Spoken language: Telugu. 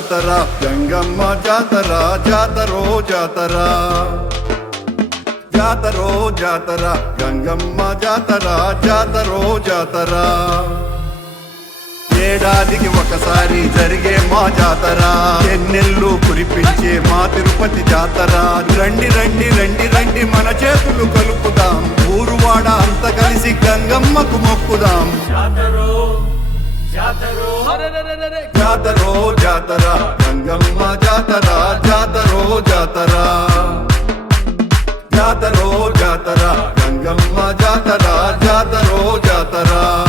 జాతర గంగమ్మ జాతర జాతరో జాతర. జాతరో జాతర గంగమ్మ జాతర జాతరో జాతర. ఏడాదికి ఒకసారి జరిగే మా జాతర. ఎన్నెళ్ళు కురిపించే మా తిరుపతి జాతర. రండి రండి రండి రండి మన చేతులు కలుపుదాం. ఊరువాడ అంత కలిసి గంగమ్మకు మొక్కుదాం. జాతరో జాతరో. జాతరో జాతర గంగమ్మ జాతర జాతరో.